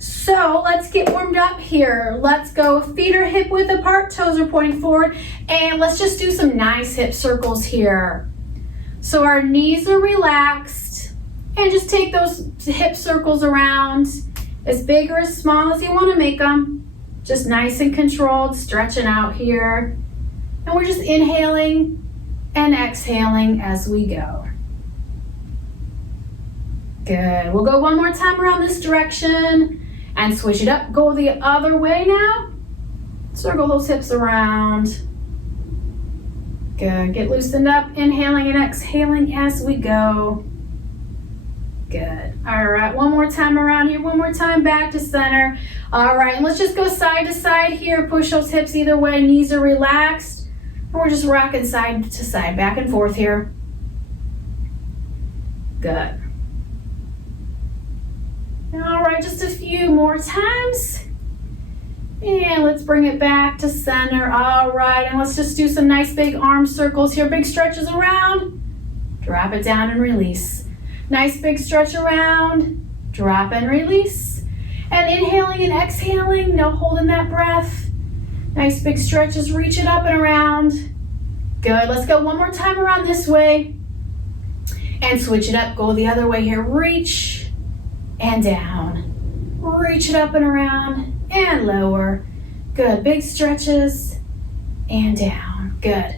So let's get warmed up here. Let's go feet are hip width apart, toes are pointing forward, and let's just do some nice hip circles here. So our knees are relaxed, and just take those hip circles around, as big or as small as you want to make them. Just nice and controlled, stretching out here. And we're just inhaling and exhaling as we go. Good. We'll go one more time around this direction and switch it up. Go the other way now. Circle those hips around. Good. Get loosened up, inhaling and exhaling as we go. Good. All right, one more time around here. One more time back to center. All right, and let's just go side to side here. Push those hips either way. Knees are relaxed. And we're just rocking side to side, back and forth here. Good. All right, just a few more times. And let's bring it back to center. All right, and let's just do some nice big arm circles here. Big stretches around. Drop it down and release. Nice big stretch around. Drop and release. And inhaling and exhaling, no holding that breath. Nice big stretches, reach it up and around. Good, let's go one more time around this way. And switch it up, go the other way here. Reach and down. Reach it up and around and lower. Good, big stretches and down. Good.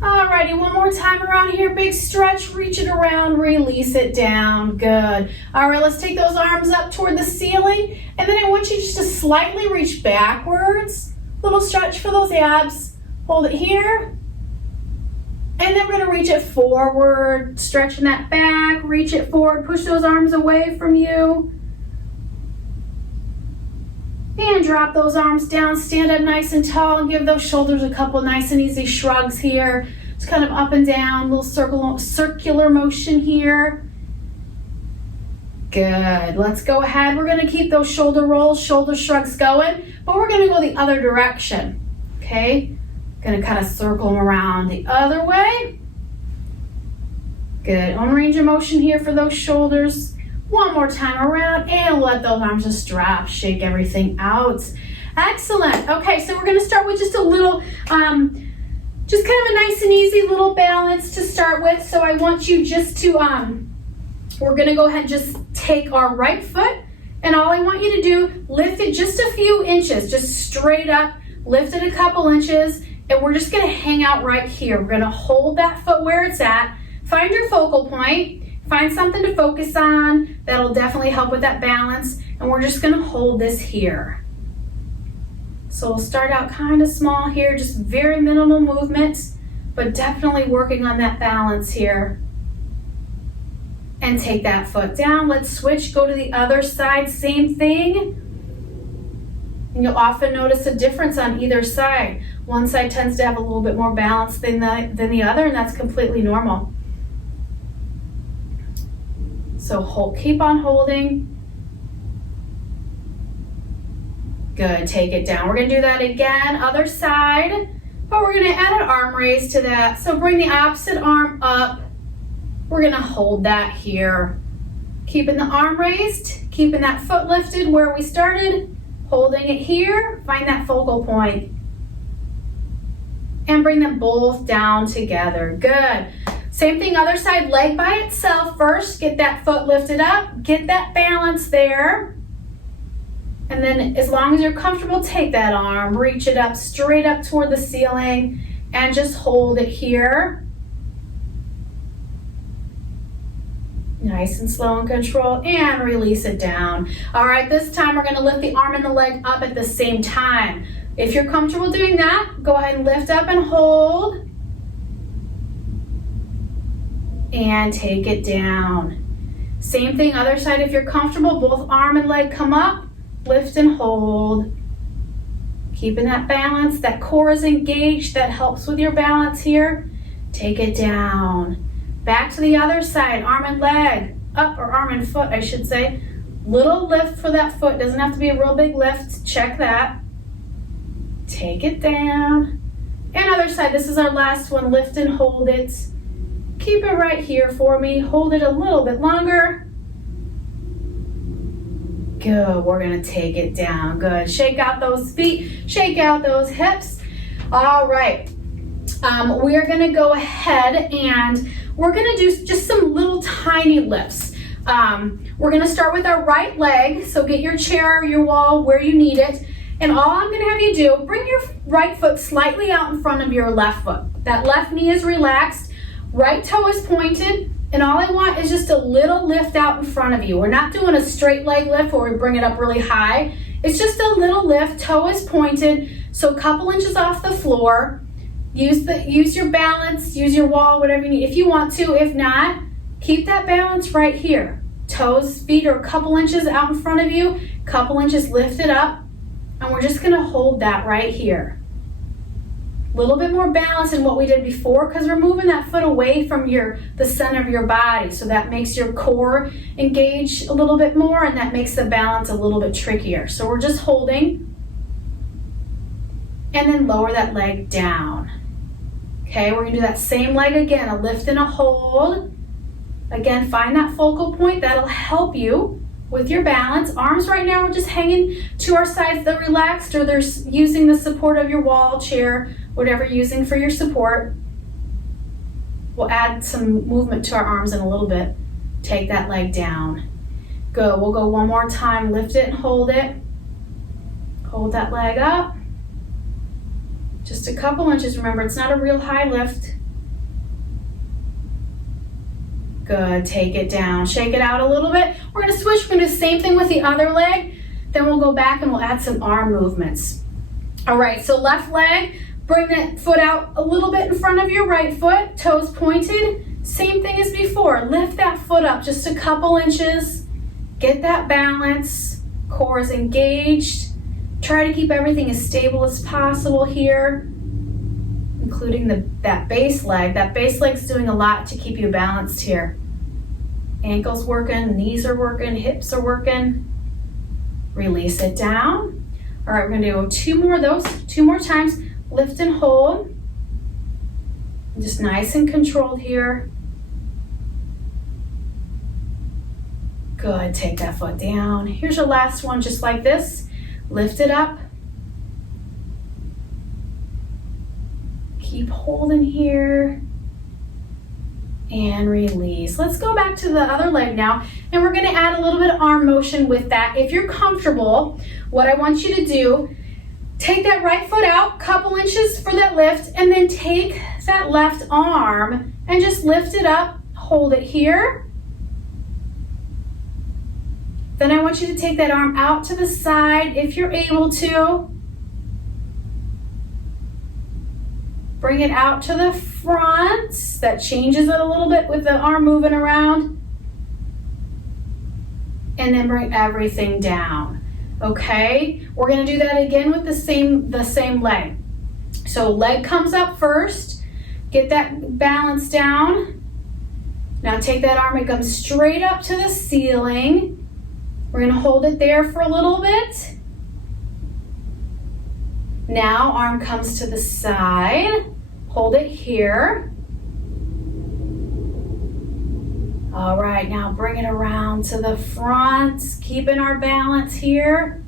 Alrighty, one more time around here. Big stretch, reach it around, release it down. Good. All right, let's take those arms up toward the ceiling. And then I want you just to slightly reach backwards. Little stretch for those abs. Hold it here. And then we're gonna reach it forward, stretching that back, reach it forward, push those arms away from you. And drop those arms down, stand up nice and tall, and give those shoulders a couple nice and easy shrugs here. Just kind of up and down, little circular motion here. Good, let's go ahead. We're gonna keep those shoulder rolls, shoulder shrugs going, but we're gonna go the other direction, okay? Gonna kind of circle them around the other way. Good, own range of motion here for those shoulders. One more time around and let those arms just drop, shake everything out. Excellent. Okay, so we're gonna start with just a little, just kind of a nice and easy little balance to start with. So I want you just to, we're gonna go ahead and just take our right foot, and all I want you to do, lift it just a few inches, just straight up, lift it a couple inches, and we're just gonna hang out right here. We're gonna hold that foot where it's at, find your focal point, find something to focus on. That'll definitely help with that balance. And we're just gonna hold this here. So we'll start out kind of small here, just very minimal movements, but definitely working on that balance here. And take that foot down. Let's switch, go to the other side, same thing. And you'll often notice a difference on either side. One side tends to have a little bit more balance than the other, and that's completely normal. So keep on holding. Good, take it down. We're gonna do that again, other side, but we're gonna add an arm raise to that. So bring the opposite arm up. We're gonna hold that here. Keeping the arm raised, keeping that foot lifted where we started, holding it here, find that focal point. And bring them both down together, good. Same thing, other side, leg by itself first. Get that foot lifted up, get that balance there. And then as long as you're comfortable, take that arm, reach it up, straight up toward the ceiling, and just hold it here. Nice and slow and controlled, and release it down. All right, this time we're gonna lift the arm and the leg up at the same time. If you're comfortable doing that, go ahead and lift up and hold. And take it down. Same thing, other side, if you're comfortable, both arm and leg come up, lift and hold. Keeping that balance, that core is engaged, that helps with your balance here. Take it down. Back to the other side, arm and leg, up, or arm and foot, I should say. Little lift for that foot, doesn't have to be a real big lift, check that. Take it down. And other side, this is our last one, lift and hold it. Keep it right here for me. Hold it a little bit longer. Good, we're gonna take it down. Good, shake out those feet, shake out those hips. All right, we are gonna go ahead and we're gonna do just some little tiny lifts. We're gonna start with our right leg, so get your chair, your wall where you need it. And all I'm gonna have you do, bring your right foot slightly out in front of your left foot. That left knee is relaxed, right toe is pointed, and all I want is just a little lift out in front of you. We're not doing a straight leg lift where we bring it up really high. It's just a little lift, toe is pointed, so a couple inches off the floor. Use your balance, use your wall, whatever you need. If you want to, if not, keep that balance right here. Toes, feet are a couple inches out in front of you, couple inches lifted up. And we're just gonna hold that right here. A little bit more balance than what we did before because we're moving that foot away from the center of your body. So that makes your core engage a little bit more and that makes the balance a little bit trickier. So we're just holding and then lower that leg down. Okay, we're gonna do that same leg again, a lift and a hold. Again, find that focal point, that'll help you with your balance. Arms right now are just hanging to our sides, they're relaxed, or they're using the support of your wall, chair, whatever you're using for your support. We'll add some movement to our arms in a little bit. Take that leg down. Good, we'll go one more time, lift it and hold it. Hold that leg up. Just a couple inches, remember it's not a real high lift. Good, take it down, shake it out a little bit. We're gonna switch, we're gonna do the same thing with the other leg, then we'll go back and we'll add some arm movements. All right, so left leg, bring that foot out a little bit in front of your right foot, toes pointed, same thing as before. Lift that foot up just a couple inches, get that balance, core is engaged. Try to keep everything as stable as possible here, including that base leg. That base leg's doing a lot to keep you balanced here. Ankles working, knees are working, hips are working. Release it down. All right, we're gonna do two more of those, 2 more times. Lift and hold. Just nice and controlled here. Good, take that foot down. Here's your last one, just like this. Lift it up. Keep holding here. And release. Let's go back to the other leg now, and we're gonna add a little bit of arm motion with that. If you're comfortable, what I want you to do, take that right foot out, couple inches for that lift, and then take that left arm and just lift it up, hold it here. Then I want you to take that arm out to the side if you're able to. Bring it out to the front. That changes it a little bit with the arm moving around. And then bring everything down. Okay? We're gonna do that again with the same leg. So leg comes up first. Get that balance down. Now take that arm and come straight up to the ceiling. We're gonna hold it there for a little bit. Now arm comes to the side. Hold it here. All right, now bring it around to the front, keeping our balance here.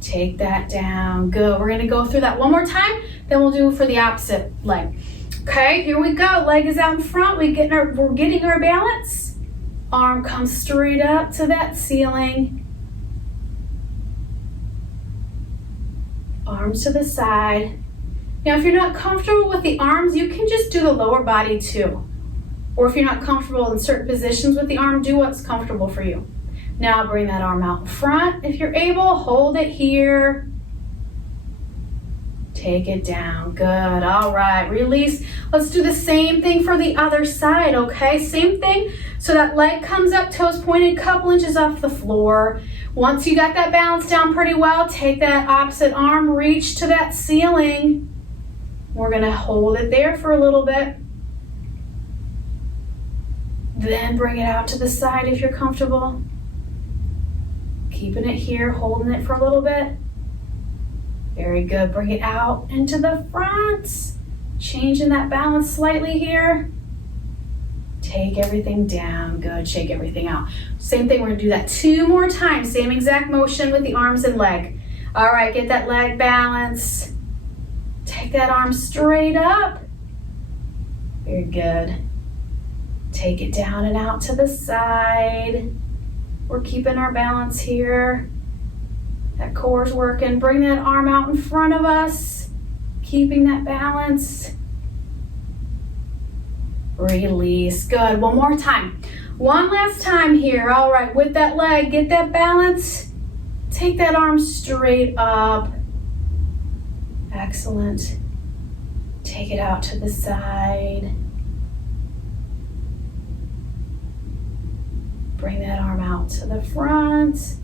Take that down, good. We're gonna go through that one more time, then we'll do it for the opposite leg. Okay, here we go. Leg is out in front, we're getting our balance. Arm comes straight up to that ceiling. Arms to the side. Now, if you're not comfortable with the arms, you can just do the lower body too. Or if you're not comfortable in certain positions with the arm, do what's comfortable for you. Now bring that arm out in front. If you're able, hold it here. Take it down, good, all right, release. Let's do the same thing for the other side, okay? Same thing, so that leg comes up, toes pointed, couple inches off the floor. Once you got that balance down pretty well, take that opposite arm, reach to that ceiling. We're gonna hold it there for a little bit. Then bring it out to the side if you're comfortable. Keeping it here, holding it for a little bit. Very good, bring it out into the front. Changing that balance slightly here. Take everything down. Good. Shake everything out. Same thing. We're going to do that 2 more times. Same exact motion with the arms and leg. All right. Get that leg balance. Take that arm straight up. Very good. Take it down and out to the side. We're keeping our balance here. That core's working. Bring that arm out in front of us. Keeping that balance. Release. Good. One more time. One last time here. All right. With that leg, get that balance. Take that arm straight up. Excellent. Take it out to the side. Bring that arm out to the front.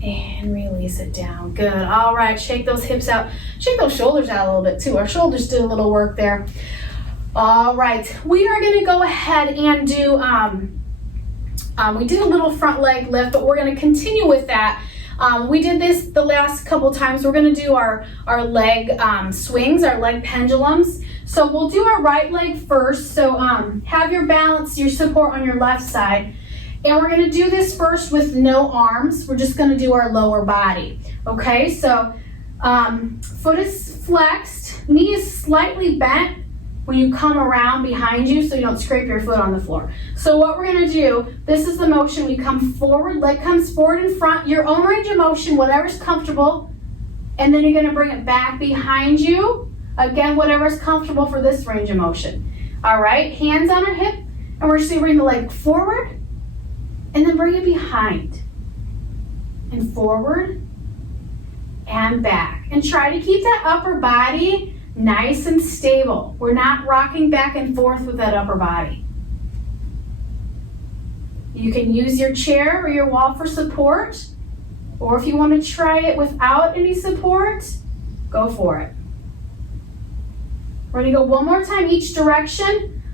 And release it down. Good. All right. Shake those hips out. Shake those shoulders out a little bit too. Our shoulders did a little work there. All right. We are going to go ahead and do, we did a little front leg lift, but we're going to continue with that. We did this the last couple times. We're going to do our leg swings, our leg pendulums. So we'll do our right leg first. So have your balance, your support on your left side. And we're going to do this first with no arms. We're just going to do our lower body. Okay, so foot is flexed, knee is slightly bent when you come around behind you so you don't scrape your foot on the floor. So what we're going to do, this is the motion. We come forward, leg comes forward in front, your own range of motion, whatever's comfortable. And then you're going to bring it back behind you. Again, whatever's comfortable for this range of motion. All right, hands on our hip, and we're just going to bring the leg forward. And then bring it behind and forward and back. And try to keep that upper body nice and stable. We're not rocking back and forth with that upper body. You can use your chair or your wall for support, or if you want to try it without any support, go for it. We're going to go one more time each direction,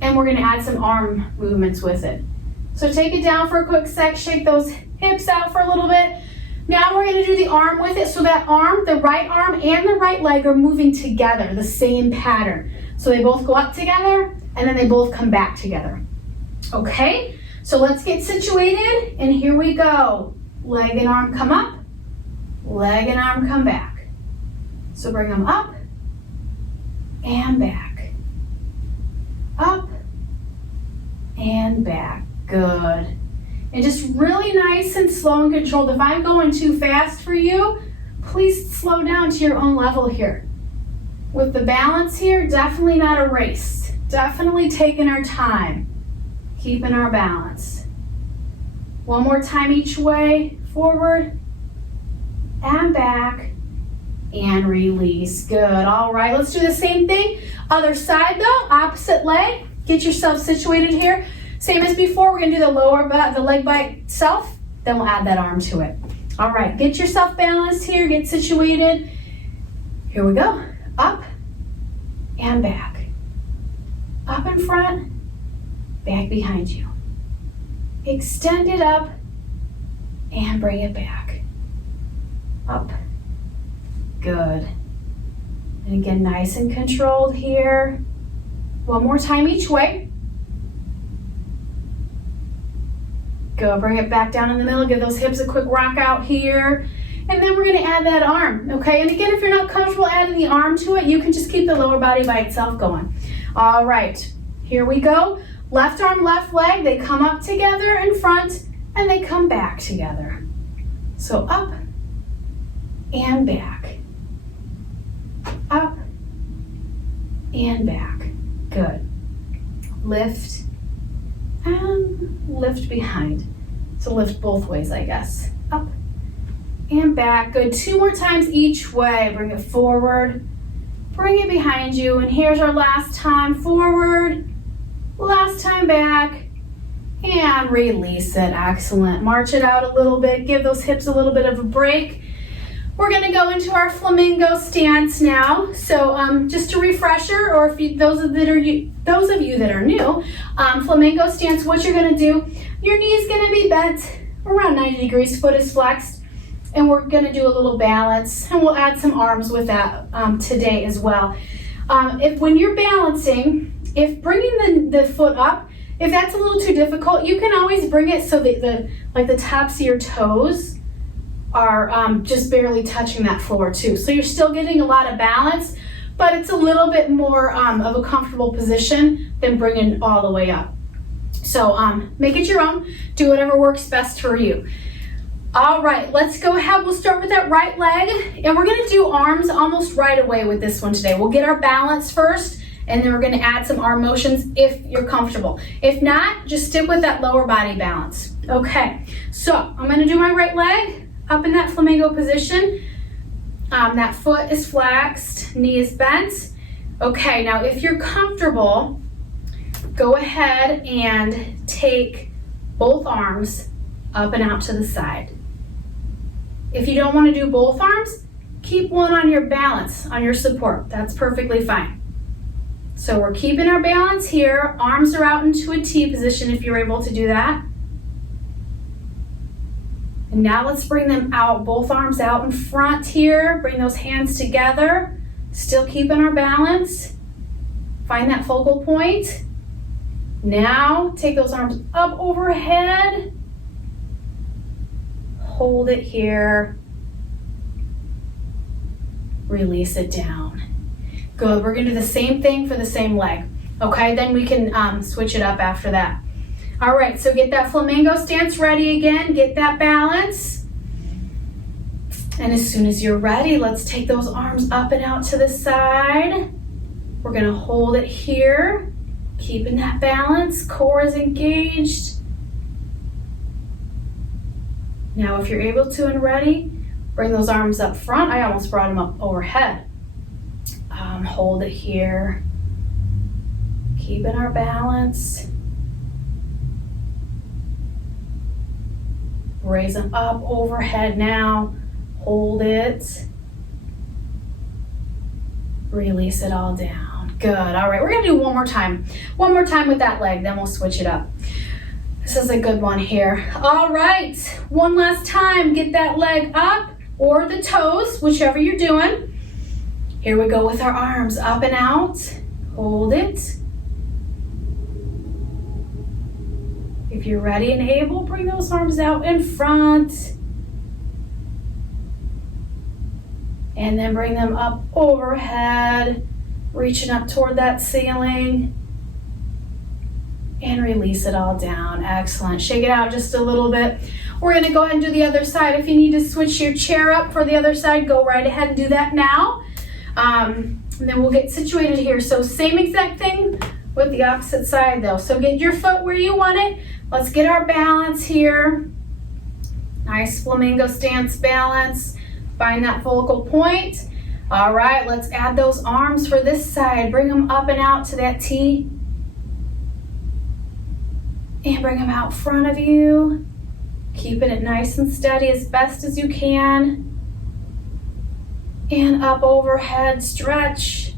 and we're going to add some arm movements with it. So take it down for a quick sec, shake those hips out for a little bit. Now we're going to do the arm with it. So that arm, the right arm and the right leg are moving together, the same pattern. So they both go up together and then they both come back together. Okay, so let's get situated and here we go. Leg and arm come up, leg and arm come back. So bring them up and back, up and back. Good. And just really nice and slow and controlled. If I'm going too fast for you, please slow down to your own level here. With the balance here, definitely not a race. Definitely taking our time, keeping our balance. One more time each way, forward and back and release. Good. All right, let's do the same thing. Other side though, opposite leg. Get yourself situated here. Same as before, we're gonna do the leg by itself, then we'll add that arm to it. All right, get yourself balanced here, get situated. Here we go, up and back. Up in front, back behind you. Extend it up and bring it back. Up, good. And again, nice and controlled here. One more time each way. Go, bring it back down in the middle, give those hips a quick rock out here. And then we're gonna add that arm, okay? And again, if you're not comfortable adding the arm to it, you can just keep the lower body by itself going. All right, here we go. Left arm, left leg, they come up together in front and they come back together. So up and back, up and back, good. Lift and lift behind. So lift both ways, I guess. Up and back. Good. 2 more times each way. Bring it forward. Bring it behind you. And here's our last time. Forward. Last time back. And release it. Excellent. March it out a little bit. Give those hips a little bit of a break. We're going to go into our flamingo stance now. So just a refresher, or if you, those of you that are new, flamingo stance, what you're going to do, your knee is going to be bent around 90 degrees, foot is flexed, and we're going to do a little balance, and we'll add some arms with that today as well. When you're balancing, If bringing the foot up, if that's a little too difficult, you can always bring it so that the tops of your toes are just barely touching that floor too. So you're still getting a lot of balance, but it's a little bit more of a comfortable position than bringing all the way up. So make it your own. Do whatever works best for you. All right, let's go ahead. We'll start with that right leg, and we're gonna do arms almost right away with this one today. We'll get our balance first, and then we're gonna add some arm motions if you're comfortable. If not, just stick with that lower body balance. Okay, so I'm gonna do my right leg up in that flamingo position. That foot is flexed, knee is bent. Okay, now if you're comfortable, go ahead and take both arms up and out to the side. If you don't want to do both arms, keep one on your balance, on your support. That's perfectly fine. So we're keeping our balance here. Arms are out into a T position if you're able to do that. And now let's bring them out, both arms out in front here. Bring those hands together. Still keeping our balance. Find that focal point. Now take those arms up overhead. Hold it here. Release it down. Good, we're gonna do the same thing for the same leg. Okay, then we can switch it up after that. All right, so get that flamingo stance ready again. Get that balance. And as soon as you're ready, let's take those arms up and out to the side. We're gonna hold it here. Keeping that balance, core is engaged. Now if you're able to and ready, bring those arms up front. I almost brought them up overhead. Hold it here. Keeping our balance. Raise them up overhead now. Hold it. Release it all down. Good. All right, we're gonna do one more time. One more time with that leg, then we'll switch it up. This is a good one here. All right, one last time. Get that leg up or the toes, whichever you're doing. Here we go with our arms up and out. Hold it. If you're ready and able, bring those arms out in front. And then bring them up overhead, reaching up toward that ceiling. And release it all down. Excellent. Shake it out just a little bit. We're gonna go ahead and do the other side. If you need to switch your chair up for the other side, go right ahead and do that now. And then we'll get situated here. So same exact thing with the opposite side though. So get your foot where you want it. Let's get our balance here. Nice flamingo stance balance. Find that focal point. All right, let's add those arms for this side. Bring them up and out to that T. And bring them out front of you. Keeping it nice and steady as best as you can. And up overhead, stretch.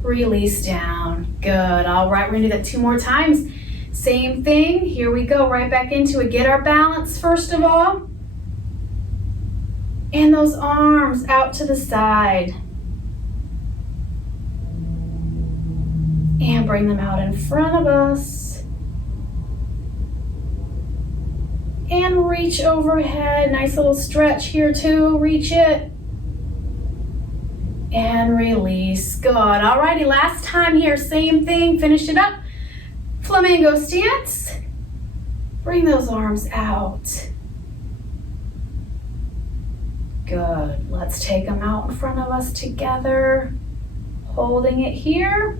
Release down. Good. All right, we're gonna do that 2 more times. Same thing. Here we go, right back into it. Get our balance first of all. And those arms out to the side. And bring them out in front of us. And reach overhead. Nice little stretch here too. Reach it. And release. Good. Alrighty, last time here. Same thing. Finish it up. Flamingo stance. Bring those arms out. Good. Let's take them out in front of us together. Holding it here.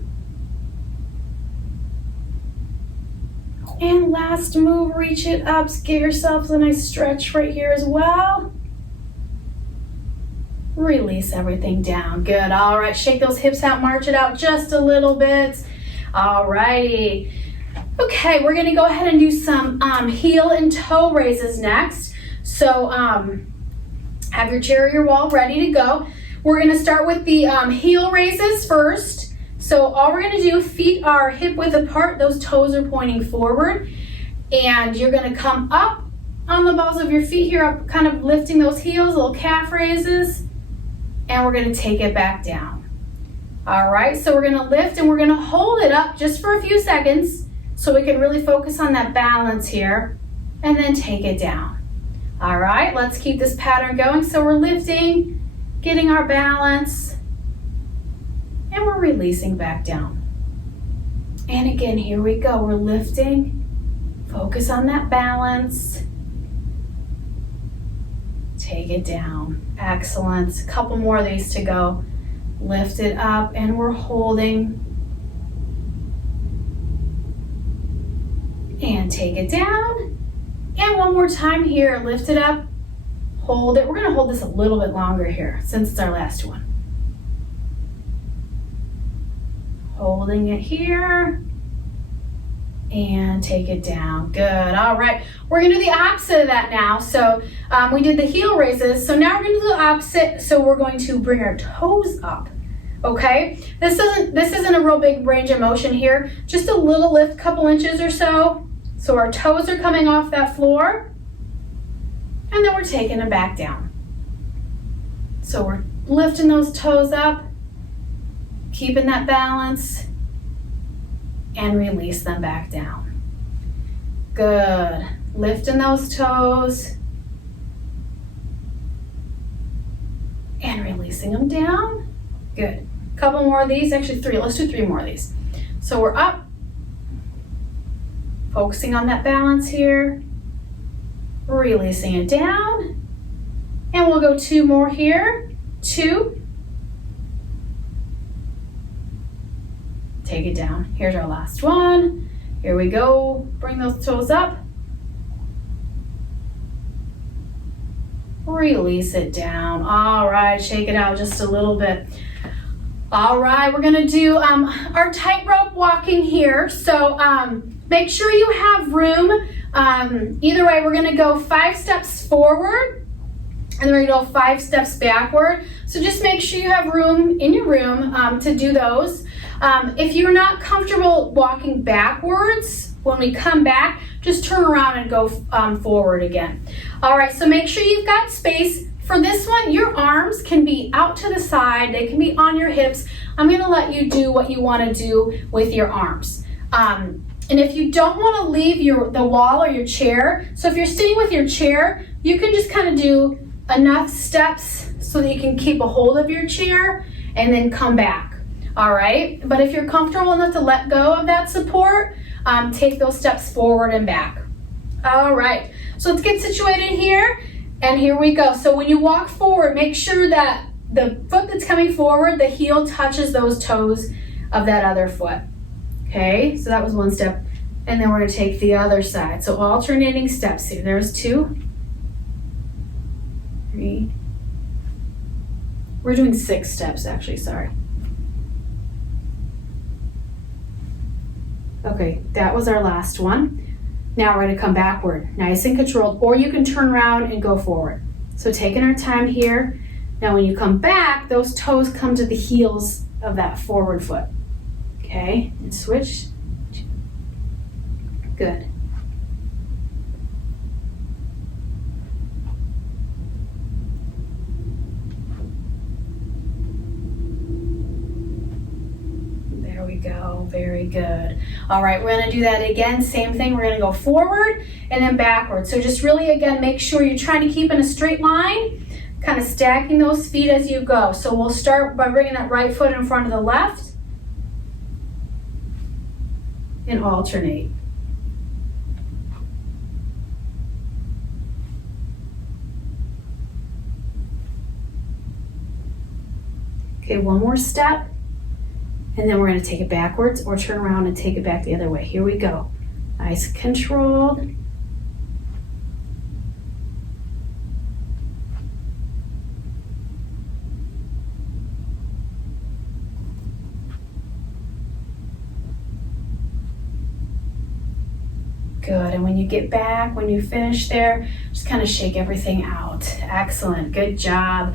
And last move, reach it up. Give yourselves a nice stretch right here as well. Release everything down. Good. All right, shake those hips out, march it out just a little bit. All righty. Okay, we're gonna go ahead and do some heel and toe raises next. So have your chair or your wall ready to go. We're gonna start with the heel raises first. So all we're gonna do, feet are hip width apart, those toes are pointing forward. And you're gonna come up on the balls of your feet here, up, kind of lifting those heels, little calf raises. And we're gonna take it back down. All right, so we're gonna lift and we're gonna hold it up just for a few seconds so we can really focus on that balance here, and then take it down. All right, let's keep this pattern going. So we're lifting, getting our balance, and we're releasing back down. And again, here we go. We're lifting, focus on that balance, take it down. Excellent. A couple more of these to go. Lift it up and we're holding. And take it down. And one more time here, lift it up, hold it. We're gonna hold this a little bit longer here since it's our last one. Holding it here and take it down. Good. All right, we're gonna do the opposite of that now. So we did the heel raises, so now we're gonna do the opposite. So we're going to bring our toes up. Okay, this isn't a real big range of motion here, just a little lift, couple inches or so. So our toes are coming off that floor, and then we're taking them back down. So we're lifting those toes up, keeping that balance, and release them back down. Good. Lifting those toes, and releasing them down. Good. Couple more of these, actually 3. Let's do 3 more of these. So we're up, focusing on that balance here, releasing it down, and we'll go 2 more here. 2. Take it down. Here's our last one. Here we go. Bring those toes up. Release it down. All right, shake it out just a little bit. All right, we're gonna do our tightrope walking here. So make sure you have room. Either way, we're gonna go 5 steps forward, and then we're gonna go 5 steps backward. So just make sure you have room in your room to do those. If you're not comfortable walking backwards, when we come back, just turn around and go forward again. All right, so make sure you've got space. For this one, your arms can be out to the side, they can be on your hips. I'm gonna let you do what you wanna do with your arms. And if you don't wanna leave the wall or your chair, so if you're sitting with your chair, you can just kind of do enough steps so that you can keep a hold of your chair and then come back, all right? But if you're comfortable enough to let go of that support, take those steps forward and back. All right, so let's get situated here. And here we go. So when you walk forward, make sure that the foot that's coming forward, the heel touches those toes of that other foot. Okay, so that was 1 step. And then we're gonna take the other side. So alternating steps here. There's 2, 3. We're doing 6 steps actually, sorry. Okay, that was our last one. Now we're gonna come backward, nice and controlled, or you can turn around and go forward. So taking our time here. Now when you come back, those toes come to the heels of that forward foot. Okay, and switch. Good. There we go, very good. All right, we're gonna do that again, same thing. We're gonna go forward and then backward. So just really, again, make sure you're trying to keep in a straight line, kind of stacking those feet as you go. So we'll start by bringing that right foot in front of the left and alternate. Okay, one more step. And then we're going to take it backwards or turn around and take it back the other way. Here we go. Nice, controlled. Good, and when you get back, when you finish there, just kind of shake everything out. Excellent, good job.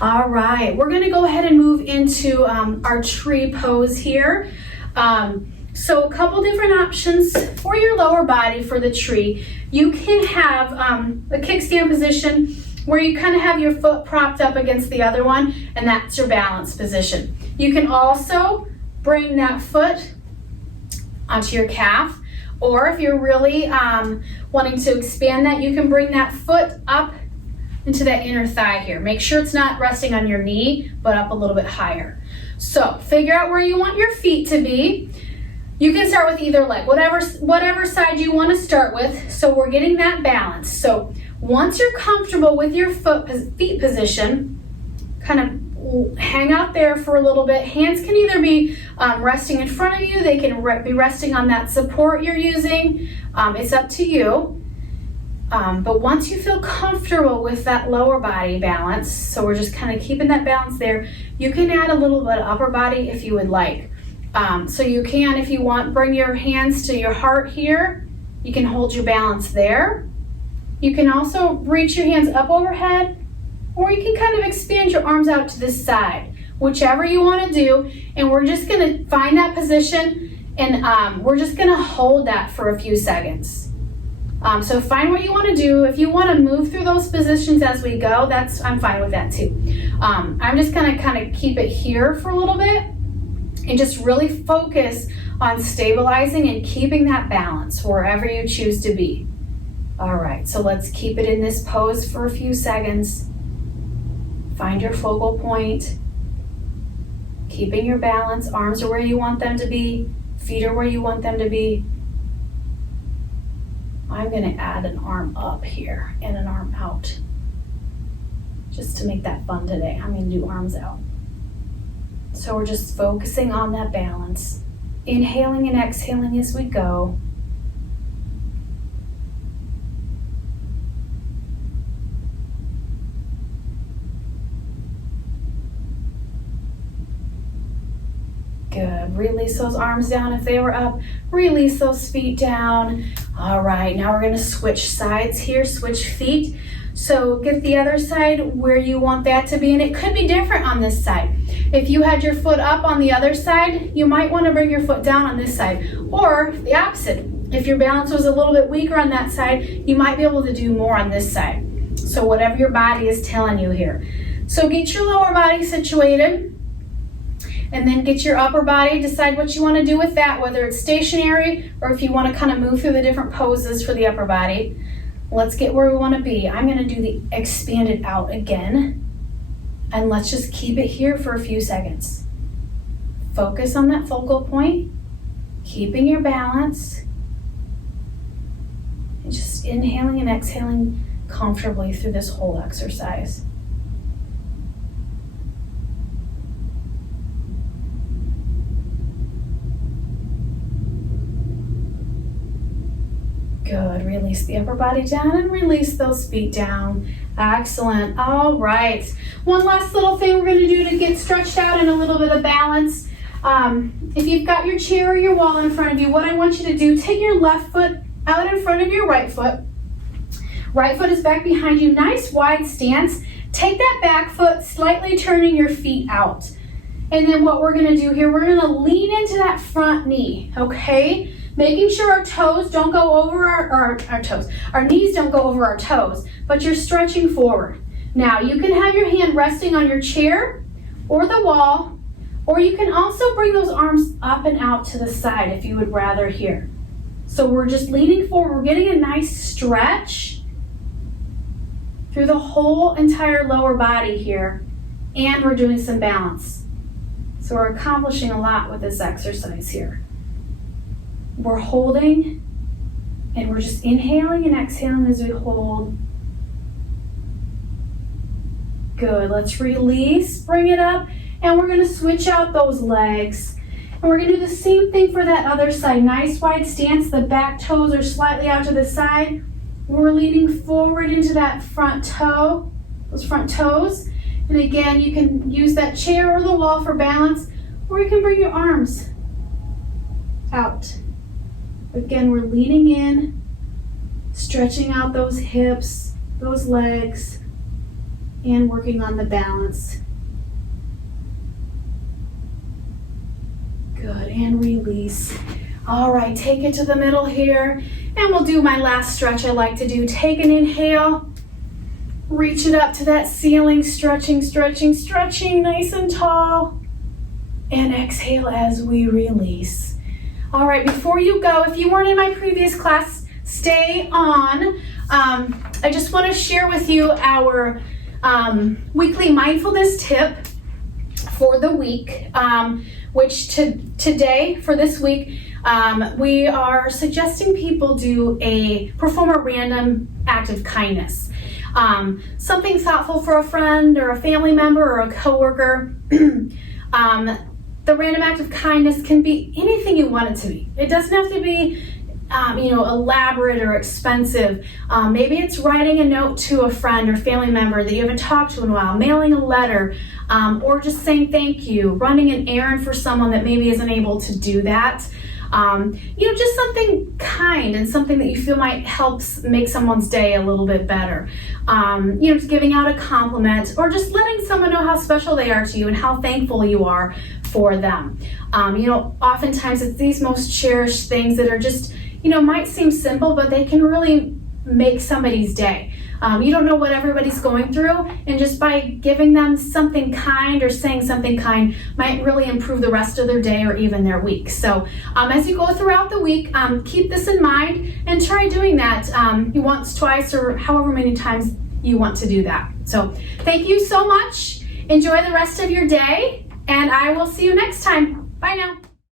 All right, we're gonna go ahead and move into our tree pose here. So a couple different options for your lower body for the tree. You can have a kickstand position where you kind of have your foot propped up against the other one, and that's your balance position. You can also bring that foot onto your calf, or if you're really wanting to expand that, you can bring that foot up into that inner thigh here. Make sure it's not resting on your knee, but up a little bit higher. So figure out where you want your feet to be. You can start with either leg, whatever side you want to start with. So we're getting that balance. So once you're comfortable with your feet position, kind of hang out there for a little bit. Hands can either be resting in front of you, they can be resting on that support you're using. It's up to you. But once you feel comfortable with that lower body balance, so we're just kind of keeping that balance there, you can add a little bit of upper body if you would like. So you can, if you want, bring your hands to your heart here. You can hold your balance there. You can also reach your hands up overhead, or you can kind of expand your arms out to this side, whichever you want to do. And we're just going to find that position, and we're just going to hold that for a few seconds. So find what you want to do. If you want to move through those positions as we go, I'm fine with that too. I'm just going to kind of keep it here for a little bit and just really focus on stabilizing and keeping that balance wherever you choose to be. All right, so let's keep it in this pose for a few seconds. Find your focal point. Keeping your balance. Arms are where you want them to be. Feet are where you want them to be. I'm going to add an arm up here and an arm out, just to make that fun today. I'm going to do arms out. So we're just focusing on that balance, inhaling and exhaling as we go. Good. Release those arms down if they were up. Release those feet down. All right, now we're going to switch sides here, switch feet. So get the other side where you want that to be, and it could be different on this side. If you had your foot up on the other side, you might want to bring your foot down on this side, or the opposite. If your balance was a little bit weaker on that side, you might be able to do more on this side. So whatever your body is telling you here. So get your lower body situated, and then get your upper body. Decide what you want to do with that, whether it's stationary or if you want to kind of move through the different poses for the upper body. Let's get where we want to be. I'm going to do the expanded out again, and let's just keep it here for a few seconds. Focus on that focal point, keeping your balance, and just inhaling and exhaling comfortably through this whole exercise. Good. Release the upper body down and release those feet down. Excellent. All right. One last little thing we're going to do to get stretched out and a little bit of balance. If you've got your chair or your wall in front of you, what I want you to do, take your left foot out in front of your right foot. Right foot is back behind you. Nice wide stance. Take that back foot, slightly turning your feet out. And then what we're going to do here, we're going to lean into that front knee, okay? Making sure our toes don't go over our toes. Our knees don't go over our toes, but you're stretching forward. Now, you can have your hand resting on your chair or the wall, or you can also bring those arms up and out to the side if you would rather here. So we're just leaning forward. We're getting a nice stretch through the whole entire lower body here, and we're doing some balance. So we're accomplishing a lot with this exercise here. We're holding, and we're just inhaling and exhaling as we hold. Good. Let's release, bring it up, and we're going to switch out those legs. And we're going to do the same thing for that other side. Nice wide stance. The back toes are slightly out to the side. We're leaning forward into that front toe, those front toes. And again, you can use that chair or the wall for balance, or you can bring your arms out. Again, we're leaning in, stretching out those hips, those legs, and working on the balance. Good, and release. All right, take it to the middle here, and we'll do my last stretch I like to do. Take an inhale, reach it up to that ceiling, stretching, stretching, stretching, nice and tall. And exhale as we release. All right, before you go, if you weren't in my previous class, stay on. I just want to share with you our weekly mindfulness tip for the week, which today, for this week, we are suggesting people perform a random act of kindness. Something thoughtful for a friend or a family member or a coworker. The random act of kindness can be anything you want it to be. It doesn't have to be elaborate or expensive. Maybe it's writing a note to a friend or family member that you haven't talked to in a while, mailing a letter, or just saying thank you, running an errand for someone that maybe isn't able to do that. Just something kind and something that you feel might help make someone's day a little bit better. Just giving out a compliment or just letting someone know how special they are to you and how thankful you are for them. Oftentimes it's these most cherished things that are just, might seem simple, but they can really make somebody's day. You don't know what everybody's going through, and just by giving them something kind or saying something kind might really improve the rest of their day or even their week. So as you go throughout the week, keep this in mind and try doing that once, twice, or however many times you want to do that. So thank you so much. Enjoy the rest of your day, and I will see you next time. Bye now.